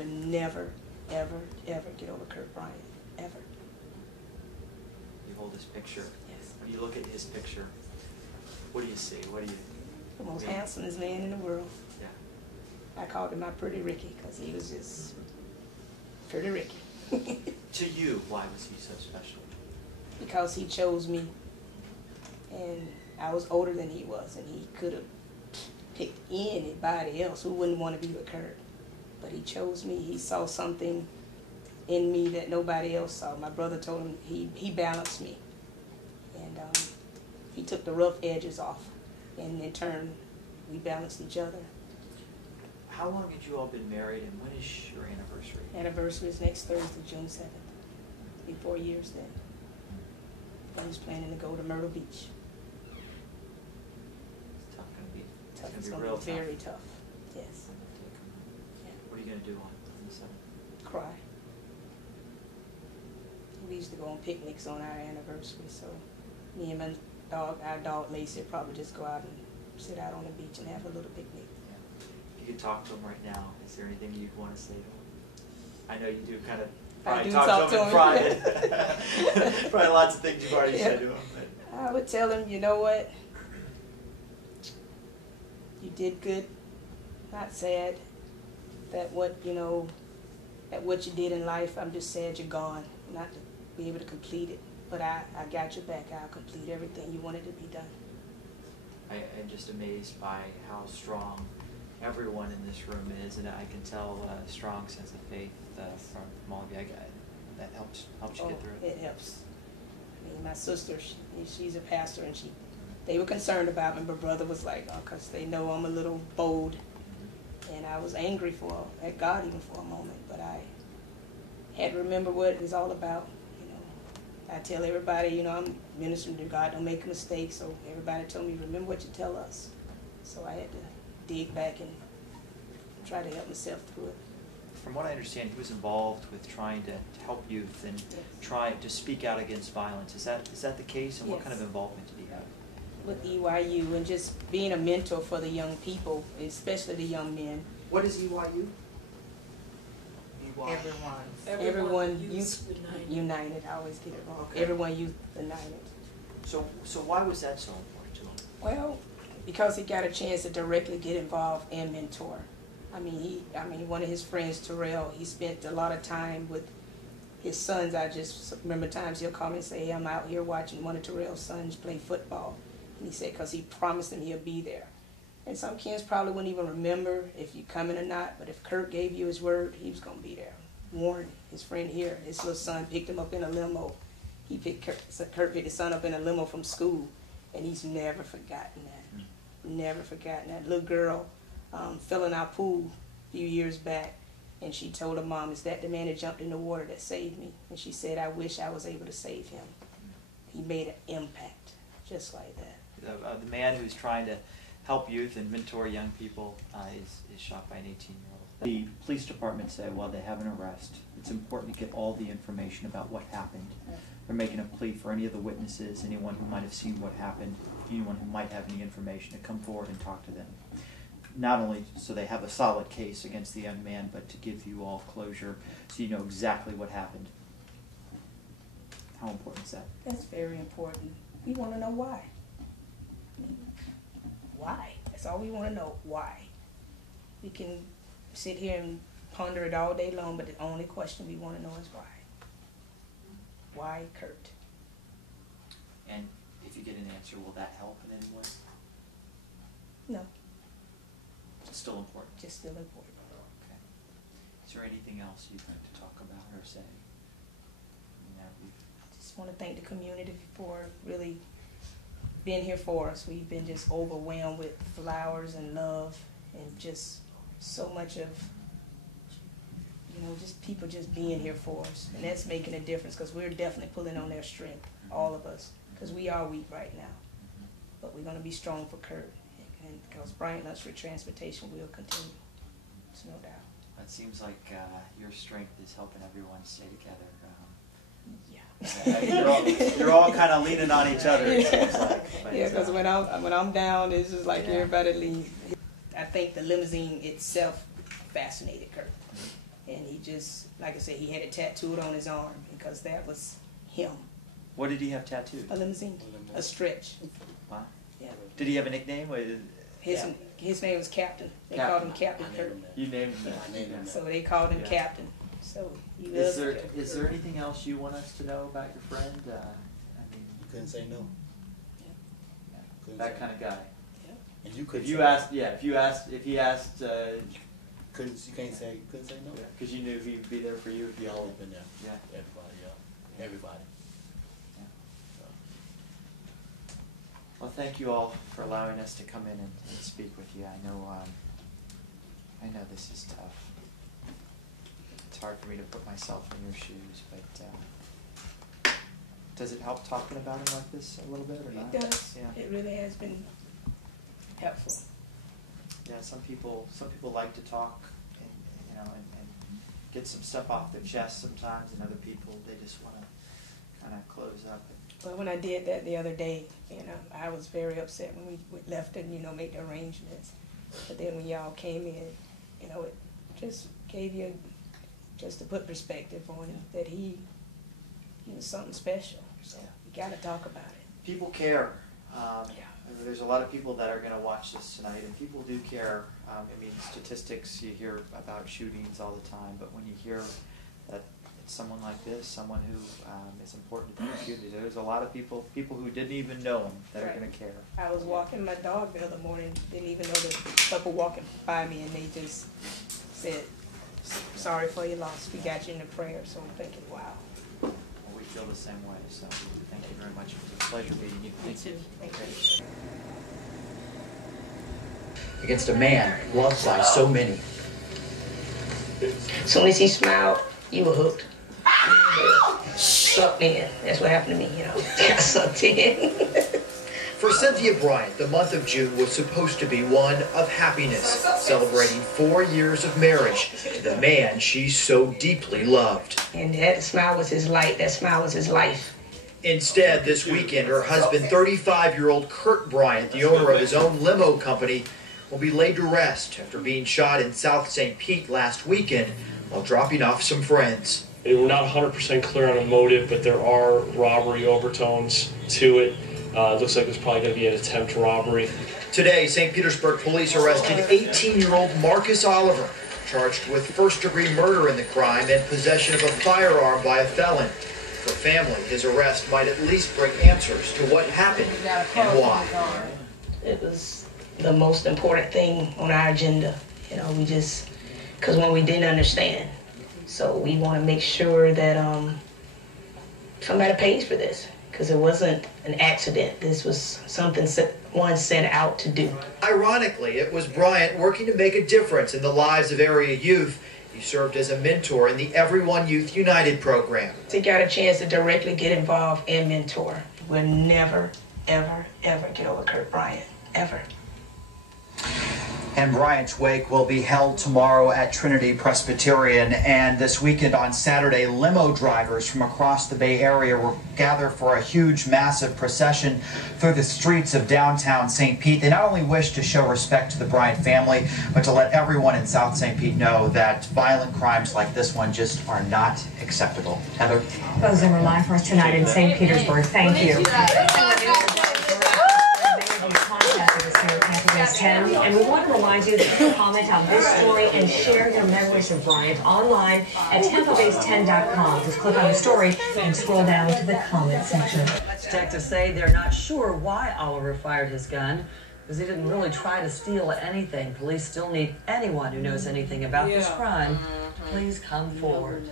will never, ever, ever get over Kurt Bryant, ever. You hold his picture. Yes. When you look at his picture, what do you see? What do you? The most handsomest man in the world. Yeah. I called him my Pretty Ricky because he was just Pretty Ricky. To you, why was he so special? Because he chose me, and I was older than he was, and he could have picked anybody else who wouldn't want to be with Kurt. But he chose me. He saw something in me that nobody else saw. My brother told him he balanced me, and he took the rough edges off, and in turn, we balanced each other. How long had you all been married, and when is your anniversary? Anniversary is next Thursday, June 7th. Be 4 years then. I was planning to go to Myrtle Beach. It's tough, Tough. It's gonna going be real to be very tough. Yes. Yeah. What are you going to do on the 7th? Cry. We used to go on picnics on our anniversary, so me and my dog, our dog Lacey, would probably just go out and sit out on the beach and have a little picnic. Yeah. If you could talk to him right now, is there anything you'd want to say to him? I know you do kind of probably talk to him in private. Probably lots of things you've already said to him. But. I would tell him, you know what? You did good. Not sad that what you did in life. I'm just sad you're gone. Not to be able to complete it. But I got your back. I'll complete everything you wanted to be done. I'm just amazed by how strong everyone in this room is, and I can tell a strong sense of faith from all of you. That helps you get through it. It helps. I mean, my sister, she's a pastor, and they were concerned about me. My brother was like, oh, because they know I'm a little bold, and I was angry at God even for a moment, but I had to remember what it was all about. I tell everybody, I'm ministering to God, don't make a mistake, so everybody told me, remember what you tell us. So I had to dig back and try to help myself through it. From what I understand, he was involved with trying to help youth and try to speak out against violence. Is that the case? And what kind of involvement did he have? With EYU and just being a mentor for the young people, especially the young men. What is EYU? Everyone Youth United. I always get it wrong. Okay. Everyone Youth United. So why was that so important to him? Well, because he got a chance to directly get involved and mentor. I mean, one of his friends, Terrell, he spent a lot of time with his sons. I just remember times he'll call me and say, hey, I'm out here watching one of Terrell's sons play football. And he said, because he promised him he'll be there. And some kids probably wouldn't even remember if you're coming or not, but if Kurt gave you his word, he was going to be there. Warren, his friend here, his little son picked him up in a limo. Kurt picked his son up in a limo from school, and he's never forgotten that. Never forgotten that. Little girl fell in our pool a few years back, and she told her mom, is that the man that jumped in the water that saved me? And she said, I wish I was able to save him. He made an impact, just like that. The man who's trying to help youth and mentor young people is shot by an 18-year-old. The police department say while they have an arrest, it's important to get all the information about what happened. They're making a plea for any of the witnesses, anyone who might have seen what happened, anyone who might have any information to come forward and talk to them. Not only so they have a solid case against the young man, but to give you all closure so you know exactly what happened. How important is that? That's very important. We want to know why. Why? That's all we want to know. Why? We can sit here and ponder it all day long, but the only question we want to know is why. Why Kurt? And if you get an answer, will that help in any way? No. It's still important. Just still important. Okay. Is there anything else you'd like to talk about or say? I just want to thank the community for really being here for us. We've been just overwhelmed with flowers and love and just so much of, just people just being here for us. And that's making a difference because we're definitely pulling on their strength, all of us, because we are weak right now. But we're going to be strong for Kurt. And because Bryant Luxury Transportation will continue. There's no doubt. It seems like your strength is helping everyone stay together. You're all kind of leaning on each other. It seems like. But, because when I'm down, it's just like everybody leaves. I think the limousine itself fascinated Kurt. And he just, like I said, he had it tattooed on his arm because that was him. What did he have tattooed? A limousine, a stretch. Wow. Yeah. Did he have a nickname? His name was Captain. They called him Captain Kurt. You named him I named him that. So they called him Captain. So he was. Is there anything else you want us to know about your friend? I mean, You couldn't say no. yeah, that kind of guy. And you couldn't. If he asked, You couldn't say no. because you knew he'd be there for you. He always been there. Yeah. Everybody, yeah. Everybody. Yeah. So. Well, thank you all for allowing us to come in and speak with you. I know this is tough. It's hard for me to put myself in your shoes, but does it help talking about him like this a little bit or not? It does. Yeah. It really has been helpful. Yeah, some people like to talk and get some stuff off their chest sometimes, and other people, they just want to kind of close up. But when I did that the other day, I was very upset when we left and, make the arrangements. But then when y'all came in, it just gave you, just to put perspective on him, that he was something special. So you got to talk about it. People care. Yeah. There's a lot of people that are going to watch this tonight, and people do care. I mean, statistics, you hear about shootings all the time, but when you hear that it's someone like this, someone who is important to the community, there's a lot of people who didn't even know him that are going to care. I was walking my dog the other morning, didn't even know the couple walking by me, and they just said, sorry for your loss, we got you in the prayer. So I'm thinking, wow. Well, we feel the same way, so thank you very much. It was a pleasure meeting you. Me too. Thank you. Against a man loved by so many. As soon as he smiled, you were hooked. Sucked in. That's what happened to me, Got sucked in. For Cynthia Bryant, the month of June was supposed to be one of happiness, celebrating 4 years of marriage to the man she so deeply loved. And that smile was his light. That smile was his life. Instead, this weekend, her husband, 35-year-old Kurt Bryant, the owner of his own limo company, will be laid to rest after being shot in South St. Pete last weekend while dropping off some friends. We're not 100% clear on a motive, but there are robbery overtones to it. It looks like it's probably going to be an attempt robbery. Today, St. Petersburg police arrested 18-year-old Marcus Oliver, charged with first-degree murder in the crime and possession of a firearm by a felon. For family, his arrest might at least bring answers to what happened and why. It was the most important thing on our agenda. Because when we didn't understand. So we want to make sure that somebody pays for this. Because it wasn't an accident. This was something one set out to do. Ironically, it was Bryant working to make a difference in the lives of area youth. He served as a mentor in the Everyone Youth United program. He got a chance to directly get involved and mentor. We'll never, ever, ever get over Kurt Bryant. Ever. And Bryant's wake will be held tomorrow at Trinity Presbyterian, and this weekend on Saturday, limo drivers from across the Bay Area will gather for a huge, massive procession through the streets of downtown St. Pete. They not only wish to show respect to the Bryant family, but to let everyone in South St. Pete know that violent crimes like this one just are not acceptable. Heather? Those are live for us tonight in St. Petersburg. Thank you. Contacted us here at Tampa Bay's 10, and we want to remind you that you can comment on this story and share your memories of Bryant online at TampaBase10.com. Just click on the story and scroll down to the comment section. Detectives say they're not sure why Oliver fired his gun, because he didn't really try to steal anything. Police still need anyone who knows anything about this crime. Please come forward.